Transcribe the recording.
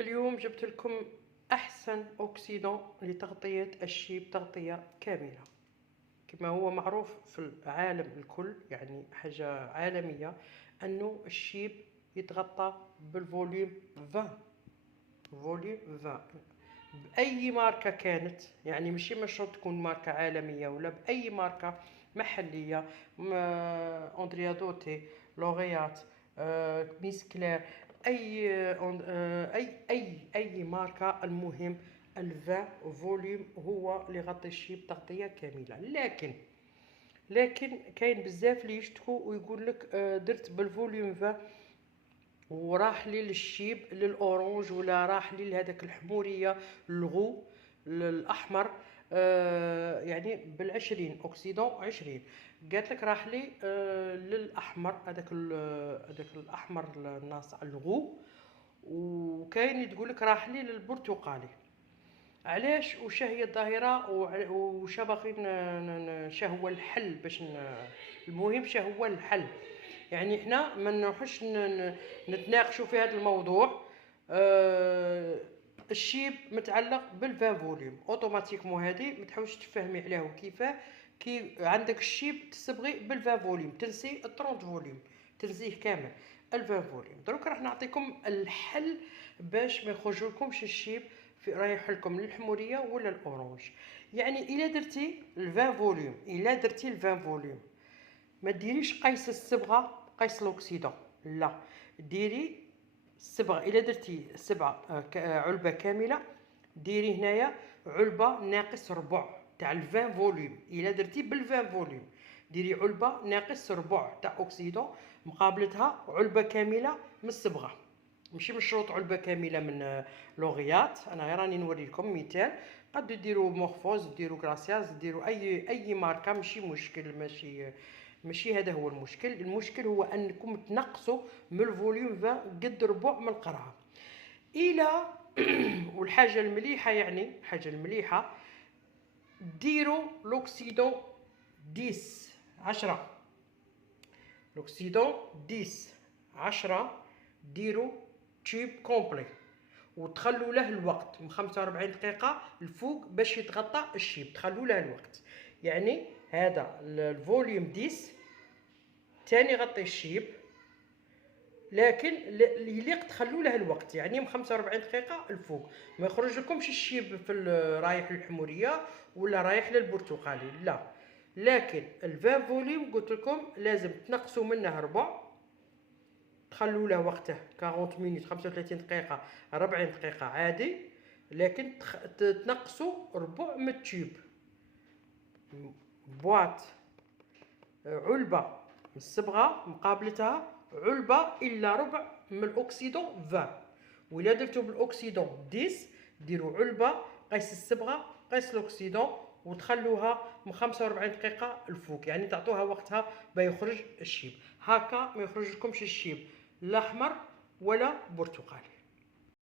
اليوم جبت لكم أحسن أوكسيدون لتغطية الشيب تغطية كاملة. كما هو معروف في العالم الكل، يعني حاجة عالمية، أنه الشيب يتغطى بالفوليوم 20. فوليوم 20 بأي ماركة كانت، يعني مش شرط تكون ماركة عالمية، ولا بأي ماركة محلية، أندريا دوتي، لوريات، ميس كلير، أي أي ماركة. المهم الفا فوليوم هو اللي يغطي الشيب تغطية كاملة. لكن كاين بزاف اللي يشتكوا ويقول لك درت بالفوليوم 20 وراح لي للشيب للاورانج، ولا راح لي لهذاك الحموريه الغو الاحمر، يعني بالعشرين اوكسيدون 20. قالت لك راح لي للاحمر، هذاك الاحمر الناصع الغو. وكاين تقول لك راح لي للبرتقالي. علاش؟ وشا هي الظاهره، وشا باغي شا هو الحل باش المهم شا هو الحل. يعني احنا ما نروحش نتناقشوا في هذا الموضوع. الشيب متعلق بالفان فوليوم اوتوماتيكمون، هذه ما تحاولش تفهمي عليه وكيفاه. كي عندك الشيب تصبغي بالفان فوليوم، تنسي ال 30 فوليوم، تنسيه كامل الفان فوليوم. دروك راح نعطيكم الحل باش ما يخرجولكمش الشيب رايح لكم للحموريه ولا الاورانج. يعني الا درتي الفان فوليوم ما ديريش قيس الصبغه قيس الاكسيدون، لا، ديري الصبغه. الا درتي صبغه علبه كامله، ديري هنايا علبه ناقص ربع تاع الفان فوليوم. الا درتي بالفان فوليوم ديري علبه ناقص ربع تاع اوكسيدون، مقابلتها علبه كامله من الصبغه. ماشي من الشروط علبه كامله من لوغيات، انا غير راني نوري لكم مثال. قد ديروا مورفوز، ديروا غراسياس، ديروا اي ماركه، ماشي مشكل. ماشي هذا هو المشكل. المشكل هو انكم تنقصوا من الفوليوم 20 قد ربع من القرعه. الى والحاجه المليحه، يعني الحاجه المليحه ديروا لوكسيدون 10. لوكسيدون 10 ديروا تيوب كومبلي، وتخلوا له الوقت من 45 دقيقة الفوق باش يتغطى الشيب. تخلوا له الوقت، يعني هذا الفوليوم 10 تاني يغطي الشيب، لكن يليق تخلوا له الوقت، يعني من 45 دقيقة الفوق. ما يخرج لكمش الشيب في رايح للحمورية ولا رايح للبرتقالي، لا. لكن الفان فوليوم قلت لكم لازم تنقصوا منه ربع، تخلوا له وقته 40 مينوت، 35 دقيقة، 40 دقيقة عادي، لكن تنقصوا ربع من التيوب. بواط علبة من الصبغة مقابلتها علبة إلا ربع من الأوكسيدون 20. وإلا درتو بالأوكسيدون 10 ديروا علبة قيس الصبغة قيس الأوكسيدون، وتخلوها من 45 دقيقة الفوق، يعني تعطوها وقتها بيخرج الشيب. هكا ما يخرج لكمش الشيب لا أحمر ولا برتقالي.